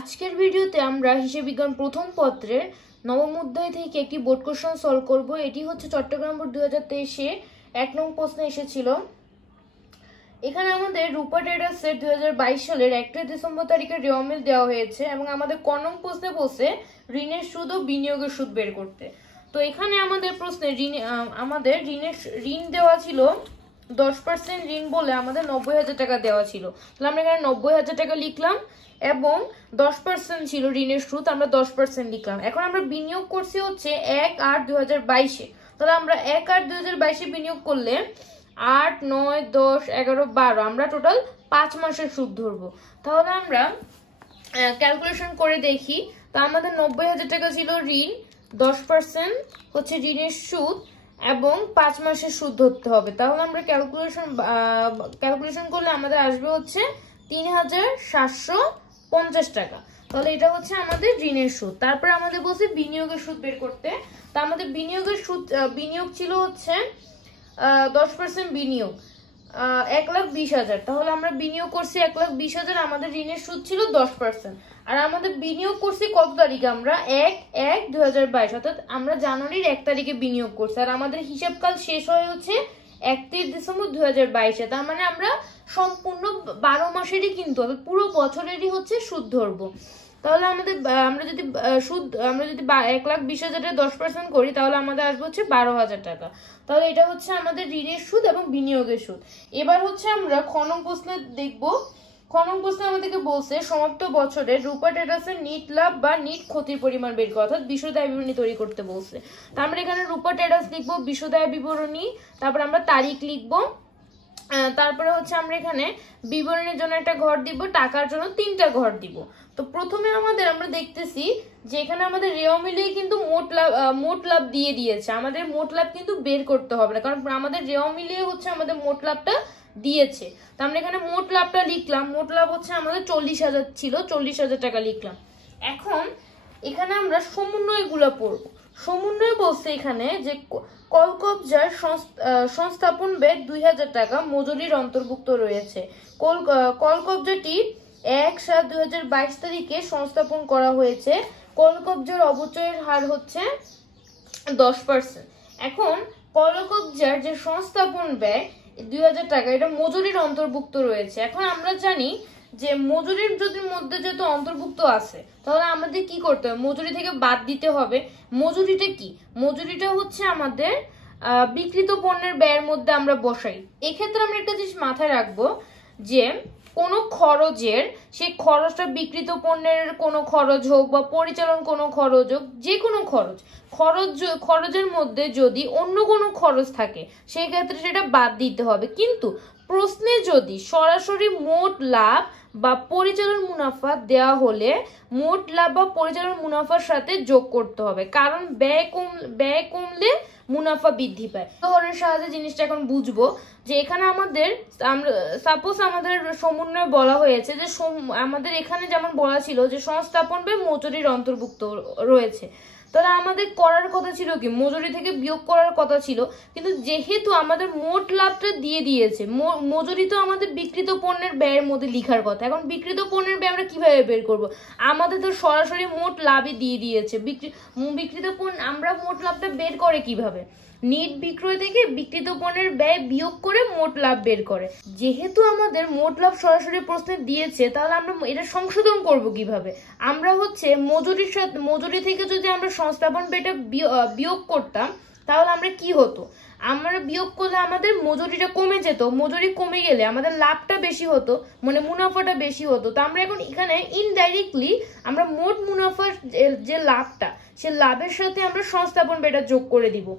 আজকের ভিডিওতে আমরা হিসাব বিজ্ঞান প্রথম পত্রের নবম অধ্যায় থেকে একটি বোর্ড কোশ্চেন সলভ করব। এটি হচ্ছে চট্টগ্রাম বোর্ড 2023-এ 1 নং প্রশ্নে এসেছিল। এখানে আমাদের রূপা ট্রেডার্সের 2022 সালের 1 ডিসেম্বর তারিখে রেওয়া মিল দেওয়া হয়েছে এবং আমাদের ক নং প্রশ্নে বসে ঋণের সুদ ও বিনিয়োগের সুদ বের করতে। তো এখানে আমাদের প্রশ্নে ঋণ দেওয়া ছিল 10% ঋণ বলে আমাদের 90,000 টাকা দেওয়া ছিল। তাহলে আমরা এখানে 90,000 টাকা লিখলাম এবং 10% ছিল ঋণের সুদ, আমরা 10% লিখলাম। এখন আমরা বিনিয়োগ করছি হচ্ছে 1/8/2022-এ। তাহলে আমরা 1/8/2022-এ বিনিয়োগ করলে 8, 9, 10, 11, 12 আমরা টোটাল 5 মাসের সুদ ধরবো। তাহলে আমরা ক্যালকুলেশন করে দেখি। তো আমাদের 90,000 টাকা ছিল ঋণ, 10% হচ্ছে ঋণের সুদ এবং 5 মাসের সুদ ধরতে হবে। তাহলে আমরা ক্যালকুলেশন করলে আমাদের আসবে হচ্ছে 3,750 টাকা। তাহলে এটা হচ্ছে আমাদের ঋণের সুদ। তারপরে আমাদের বলছে বিনিয়োগের সুদ বের করতে। তা আমাদের বিনিয়োগ ছিল হচ্ছে 10% বিনিয়োগ 1,20,000। তাহলে আমরা বিনিয়োগ করছি 1,20,000, আমাদের ঋণের সুদ ছিল 10%। আর আমাদের বিনিয়োগ করছি কত তারিখে? আমরা 1/1/2022, অর্থাৎ আমরা জানুয়ারির 1 তারিখে বিনিয়োগ করছি। আর আমাদের হিসাবকাল শেষ হয় হচ্ছে 31 ডিসেম্বর 2022-এ। তার মানে আমরা সম্পূর্ণ 12 মাসেরই কিন্তু অর্থাৎ পুরো বছরেরই হচ্ছে সুদ ধরবো। তাহলে আমরা যদি 1,20,000-এর 10% করি তাহলে আমাদের আসবে হচ্ছে 12,000 টাকা। তাহলে এটা হচ্ছে আমাদের ঋণের সুদ এবং বিনিয়োগের সুদ। এবার হচ্ছে আমরা খ নং প্রশ্নে দেখবো। খ নং প্রশ্নে আমাদেরকে বলছে সমাপ্ত বছরে রূপা ট্রেডার্সের নিট লাভ বা নিট ক্ষতির পরিমাণ বের করা, অর্থাৎ বিশদ আয় বিবরণী তৈরি করতে বলছে। তা আমরা এখানে রূপা ট্রেডার্স লিখবো, বিশদ আয় বিবরণী, তারপর আমরা তারিখ লিখবো, তারপরে হচ্ছে আমরা এখানে বিবরণের জন্য একটা ঘর দিব, টাকার জন্য 3টা ঘর দিব। তো প্রথমে আমরা দেখতেছি যে এখানে আমাদের রেওয়া মিলিয়ে কিন্তু মোট লাভ দিয়ে দিয়েছে। আমাদের মোট লাভ কিন্তু বের করতে হবে না, কারণ আমাদের রেওয়া মিলিয়ে হচ্ছে আমাদের মোট লাভটা দিয়েছে। তো আমরা এখানে মোট লাভটা লিখলাম। মোট লাভ হচ্ছে আমাদের 40,000 ছিল, 40,000 টাকা লিখলাম। এখন এখানে আমরা সমন্বয়গুলো পড়বো। সমন্বয় বলছে এখানে যে কলকবজার সংস্থাপন ব্যয় 2,000 টাকা মজুরির অন্তর্ভুক্ত রয়েছে। কলকবজাটি 1/7/2022 তারিখে সংস্থাপন করা হয়েছে। কলকবজার অবচয়ের হার হচ্ছে 10%। এখন কলকবজার যে সংস্থাপন ব্যয় 2,000 টাকা, এটা মজুরির অন্তর্ভুক্ত রয়েছে। এখন আমরা জানি যে মজুরির যদি মধ্যে যেহেতু অন্তর্ভুক্ত আছে তাহলে আমাদের কি করতে হবে? মজুরি থেকে বাদ দিতে হবে। মজুরিটা কি? মজুরিটা হচ্ছে আমাদের বিক্রিত পণ্যের ব্যয়ের মধ্যে আমরা বসাই। এক্ষেত্রে আমরা একটা জিনিস মাথায় রাখবো যে কোনো খরচের সেই খরচটা বিক্রিত পণ্যের কোনো খরচ হোক বা পরিচালন কোনো খরচ হোক, যে কোনো খরচের মধ্যে যদি অন্য কোনো খরচ থাকে সেই ক্ষেত্রে সেটা বাদ দিতে হবে। কিন্তু প্রশ্নে যদি সরাসরি মোট লাভ বা পরিচালন মুনাফা দেওয়া হলে মোট লাভ বা পরিচালন মুনাফার সাথে যোগ করতে হবে, কারণ ব্যয় কমলে মুনাফা বৃদ্ধি পায়। উদাহরণের সাহায্যে জিনিসটা এখন বুঝবো যে এখানে সাপোজ আমাদের সমন্বয় বলা হয়েছে যে আমাদের এখানে যেমন বলা ছিল যে সংস্থাপন ব্যয় মজুরির অন্তর্ভুক্ত রয়েছে। তাহলে আমাদের করার কথা ছিল কি? মজুরি থেকে বিয়োগ করার কথা ছিল, কিন্তু যেহেতু আমাদের মোট লাভটা দিয়ে দিয়েছে, মজুরি তো আমাদের বিক্রিত পণ্যের ব্যয়ের মধ্যে লিখার কথা। এখন বিক্রিত পণ্যের ব্যয় আমরা কিভাবে বের করব? আমাদের তো সরাসরি মোট লাভই দিয়ে দিয়েছে। বিক্রিত পণ্য আমরা মোট লাভটা বের করে কিভাবে? নিট বিক্রয় থেকে বিক্রিত পণ্যের ব্যয় বিয়োগ করে মোট লাভ বের করে। যেহেতু আমাদের মোট লাভ সরাসরি প্রশ্নে দিয়েছে তাহলে আমরা এটা সংশোধন করব কিভাবে? আমরা হচ্ছে মজুরি থেকে যদি আমরা সংস্থাপন ব্যয়টা বিয়োগ করতাম তাহলে আমরা কি হতো? আমরা বিয়োগ করলে আমাদের মজুরিটা কমে যেত। মজুরি কমে গেলে আমাদের লাভটা বেশি হতো, মানে মুনাফাটা বেশি হতো। তো আমরা এখন এখানে ইনডাইরেক্টলি আমরা মোট মুনাফার যে লাভটা, সে লাভের সাথে আমরা সংস্থাপন ব্যয়টা যোগ করে দিব।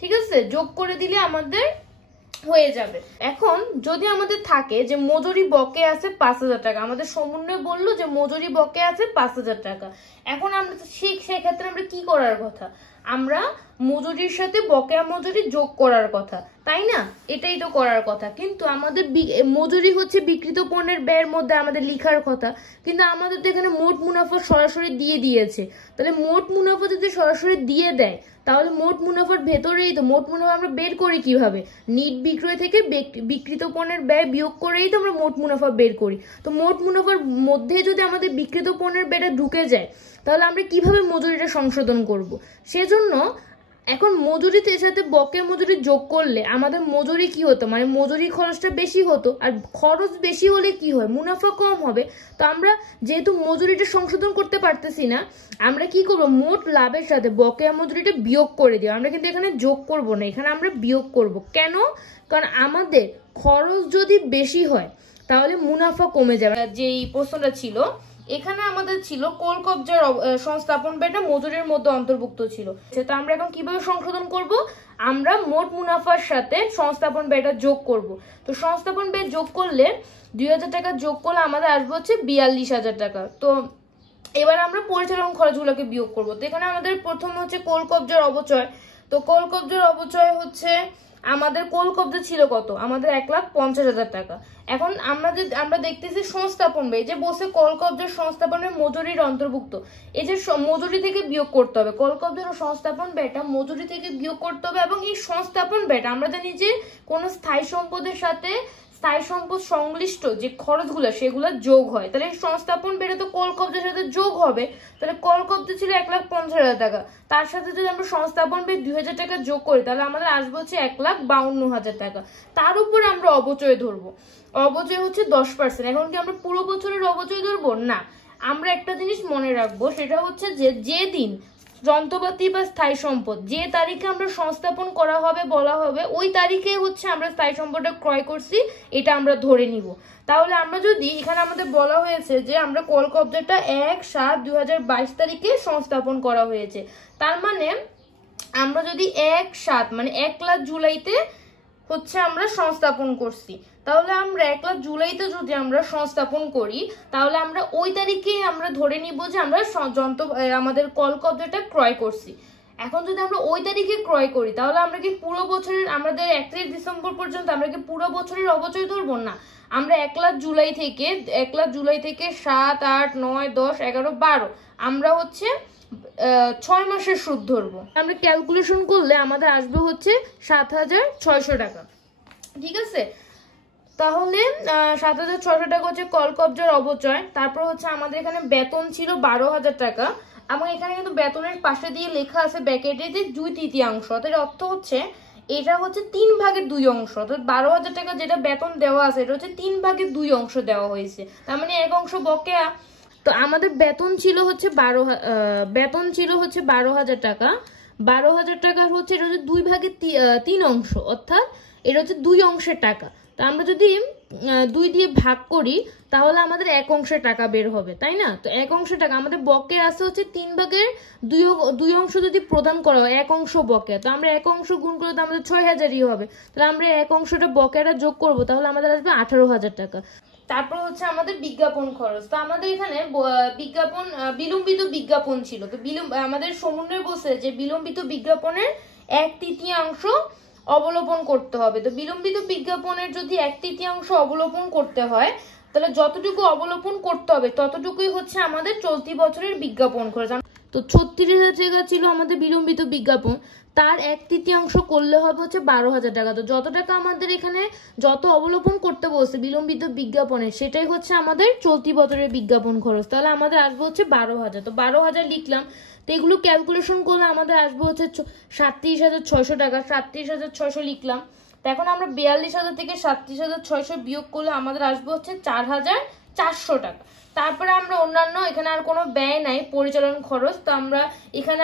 ঠিক আছে? যোগ করে দিলে আমাদের হয়ে যাবে। এখন যদি আমাদের থাকে যে মজুরি বকে আছে 5,000 টাকা, আমাদের সমন্বয় বললো যে মজুরি বকে আছে 5,000 টাকা। এখন আমরা সেক্ষেত্রে আমরা কি করার কথা? আমরা মজুরির সাথে বকেয়া মজুরি যোগ করার কথা, তাই না? এটাই তো করার কথা, কিন্তু আমাদের মজুরি হচ্ছে বিক্রিত পণ্যের ব্যয়ের মধ্যে আমাদের লিখার কথা, কিন্তু আমাদের তো এখানে মোট মুনাফা সরাসরি দিয়ে দিয়েছে। তাহলে মোট মুনাফা যদি সরাসরি দিয়ে দেয় তাহলে মোট মুনাফার ভেতরেই তো মোট মুনাফা আমরা বের করি কিভাবে? নিট বিক্রয় থেকে বিক্রিত পণ্যের ব্যয় বিয়োগ করেই তো আমরা মোট মুনাফা বের করি। তো মোট মুনাফার মধ্যে যদি আমাদের বিক্রিত পণ্যের ব্যয়টা ঢুকে যায় তাহলে আমরা কিভাবে মজুরিটা সংশোধন করব? সেজন্য এখন মজুরিতে এর সাথে বকেয়া মজুরি যোগ করলে আমাদের মজুরি কি হতো, মানে মজুরি খরচটা বেশি হতো, আর খরচ বেশি হলে কি হয়, মুনাফা কম হবে। তো আমরা যেহেতু মজুরিটা সংশোধন করতে পারতেছি না, আমরা কি করব, মোট লাভের সাথে বকেয়া মজুরিটা বিয়োগ করে দিই। আমরা কিন্তু এখানে যোগ করব না, এখানে আমরা বিয়োগ করব। কেন? কারণ আমাদের খরচ যদি বেশি হয় তাহলে মুনাফা কমে যাবে। যেই প্রশ্নটা ছিল এখানে আমাদের ছিল কোল কবজার সংস্থাপন ব্যয়টা মজুরির মধ্যে অন্তর্ভুক্ত ছিল। তো আমরা এখন কিভাবে সংশোধন করব? আমরা মোট মুনাফার সাথে সংস্থাপন ব্যয়টা যোগ করব। তো সংস্থাপন ব্যয় যোগ করলে 2000 টাকা যোগ করলে আমাদের আসবে হচ্ছে 42,000 টাকা। তো এবার আমরা পরিচালন খরচগুলোকে বিয়োগ করব। তো এখানে আমাদের প্রথম হচ্ছে কোল কবজার অবচয়। তো কোল কবজার অবচয় হচ্ছে আমাদের কোল কবজা ছিল কত? আমাদের 1,50,000 টাকা। এখন আমরা দেখতেছি সংস্থাপন ব্যয়, যে বসে কল কবজার সংস্থাপনের মজুরির অন্তর্ভুক্ত, এই যে মজুরি থেকে বিয়োগ করতে হবে, কল কবজার সংস্থাপন ব্যয়টা মজুরি থেকে বিয়োগ করতে হবে। এবং এই সংস্থাপন ব্যয়টা আমরা জানি যে কোনো স্থায়ী সম্পদের সাথে স্থায়ী সম্পদ সংশ্লিষ্ট যে খরচগুলো সেগুলো যোগ হয়। তাহলে সংস্থাপন ব্যয়টা তো কল কবজার সাথে যোগ হবে। তাহলে কল কবজা ছিল 1,50,000 টাকা, তার সাথে যদি আমরা সংস্থাপন ব্যয় 2,000 টাকা যোগ করি তাহলে আমাদের আসবে হচ্ছে 1,52,000 টাকা। তার উপর আমরা অবচয় ধরবো, অবচয় হচ্ছে 10%। এখন কি আমরা পুরো বছরের অবচয় ধরবো? না, আমরা একটা জিনিস মনে রাখবো, সেটা হচ্ছে যে যেদিন যন্ত্রপাতি বা স্থায়ী সম্পদ যে তারিখে আমরা সংস্থাপন করা হবে বলা হবে ওই তারিখে হচ্ছে আমরা স্থায়ী সম্পদটা ক্রয় করছি, এটা আমরা ধরে নিব। তাহলে আমরা যদি এখানে আমাদের বলা হয়েছে যে আমরা কল কবজাটা 1/7/2022 তারিখে সংস্থাপন করা হয়েছে, তার মানে আমরা যদি 1/7 মানে 1 জুলাইতে হচ্ছে আমরা সংস্থাপন করছি, তাহলে আমরা 1 জুলাইতে যদি আমরা সংস্থাপন করি তাহলে আমরা ওই তারিখে আমরা ধরে নিব যে আমরা আমাদের কল কবজাটা ক্রয় করছি। এখন যদি আমরা ওই তারিখে ক্রয় করি তাহলে আমরা কি পুরো বছরের আমাদের 31 ডিসেম্বর পর্যন্ত আমরা কি পুরো বছরের অবচয় ধরবো? না, আমরা 1 জুলাই থেকে 7, 8, 9, 10, 11, 12 আমরা হচ্ছে 6 মাসের সুদ ধরবো। আমরা ক্যালকুলেশন করলে আমাদের আসবে হচ্ছে 7,600 টাকা। ঠিক আছে, তাহলে 7,600 টাকা হচ্ছে কল কবজার অবচয়। তারপর হচ্ছে আমাদের এখানে বেতন ছিল 12,000 টাকা, এবং এখানে কিন্তু বেতনের পাশে দিয়ে লেখা আছে ব্র্যাকেটে যে 2/3, অর্থাৎ অর্থ হচ্ছে এটা হচ্ছে 3/2 অংশ। অর্থাৎ 12,000 টাকা যেটা বেতন দেওয়া আছে এটা হচ্ছে 3/2 অংশ দেওয়া হয়েছে, তার মানে 1 অংশ বকেয়া। তো আমাদের বেতন ছিল হচ্ছে 12,000 টাকা। 12,000 টাকা হচ্ছে এটা হচ্ছে 2/3 অংশ, অর্থাৎ এটা হচ্ছে 2 অংশের টাকা। তো আমরা যদি 2 দিয়ে ভাগ করি তাহলে আমাদের 1 অংশের টাকা বের হবে, তাই না? তো 1 অংশের টাকা আমাদের বকেয়া আছে হচ্ছে 3/2 অংশ যদি প্রদান করা হয় 1 অংশ বকেয়া, তো আমরা 1 অংশ গুণ করলে তো আমাদের 6,000ই হবে। তাহলে আমরা 1 অংশটা বকেয়াটা যোগ করব, তাহলে আমাদের আসবে 18,000 টাকা। তারপর হচ্ছে আমাদের বিজ্ঞাপন খরচ। তো আমাদের এখানে বিলম্বিত বিজ্ঞাপন ছিল। তো আমাদের সমন্বয় বলছে যে বিলম্বিত বিজ্ঞাপনের 1/3 অবলোপন করতে হবে। তো বিলম্বিত বিজ্ঞাপনের যদি 1/3 অবলোপন করতে হয় তাহলে যতটুকু অবলোপন করতে হবে ততটুকুই হচ্ছে আমাদের চলতি বছরের বিজ্ঞাপন খরচ। তো 36,000 টাকা ছিল আমাদের বিলম্বিত বিজ্ঞাপন, তার 1/3 করলে হবে হচ্ছে 12,000 টাকা। তো যত টাকা আমাদের এখানে যত অবলোপন করতে বলছে বিলম্বিত বিজ্ঞাপনে সেটাই হচ্ছে আমাদের চলতি বছরের বিজ্ঞাপন খরচ। তাহলে আমাদের আসবে হচ্ছে 12,000। তো 12,000 লিখলাম। তো এগুলো ক্যালকুলেশন করলে আমাদের আসবে হচ্ছে 37,600 টাকা। 37,600 লিখলাম। তো এখন আমরা 42,000 থেকে 37,600 বিয়োগ করলে আমাদের আসবে হচ্ছে 4,400 টাকা। তারপরে আমরা অন্যান্য, এখানে আর কোনো ব্যয় নাই, পরিচালন খরচ। তো আমরা এখানে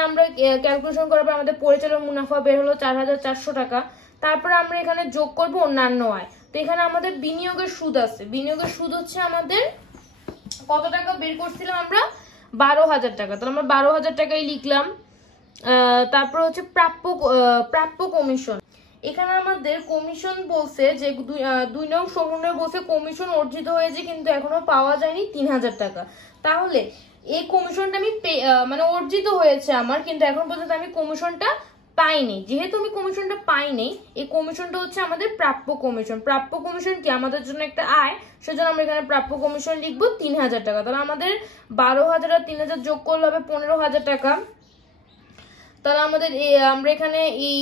ক্যালকুলেশন করার পর আমাদের পরিচালন মুনাফা বের হলো 4,400 টাকা। তারপরে আমরা এখানে যোগ করব অন্যান্য আয়। তো এখানে আমাদের বিনিয়োগের সুদ আছে, বিনিয়োগের সুদ হচ্ছে আমাদের কত টাকা বের করছিলাম আমরা? 12,000 টাকা। তাহলে আমরা 12,000 টাকাই লিখলাম। তারপর হচ্ছে প্রাপ্য কমিশন। এখানে আমাদের কমিশন বলছে যে 2 নং সমন্বয় বলছে কমিশন অর্জিত হয়েছে কিন্তু এখনো পাওয়া যায়নি 3,000 টাকা। তাহলে এই কমিশনটা আমি মানে অর্জিত হয়েছে আমার, কিন্তু এখন পর্যন্ত আমি কমিশনটা পাইনি, যেহেতু আমি কমিশনটা পাইনি, এই কমিশনটা হচ্ছে আমাদের প্রাপ্য কমিশন। প্রাপ্য কমিশন কি আমাদের জন্য একটা আয়, সেজন্য আমরা এখানে প্রাপ্য কমিশন লিখবো 3000 টাকা। তাহলে আমাদের 12,000 আর 3000 যোগ করলে হবে 15,000 টাকা। তাহলে আমাদের আমরা এখানে এই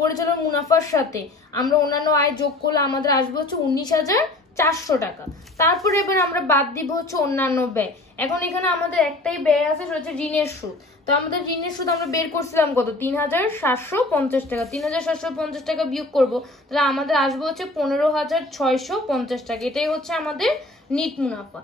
পরিচালন মুনাফার সাথে আমরা অন্যান্য আয় যোগ করলে আমাদের আসবে হচ্ছে 19,400 টাকা। তারপরে এবার আমরা বাদ দিব হচ্ছে অন্যান্য ব্যয়। এখন এখানে আমাদের একটাই ব্যয় আছে, সেটা হচ্ছে ঋণের সুদ। তো আমাদের ঋণের সুদ আমরা বের করছিলাম কত, 3,750 টাকা। 3,750 টাকা বিয়োগ করবো, তাহলে আমাদের আসবে হচ্ছে 15,650 টাকা। এটাই হচ্ছে আমাদের নিট মুনাফা।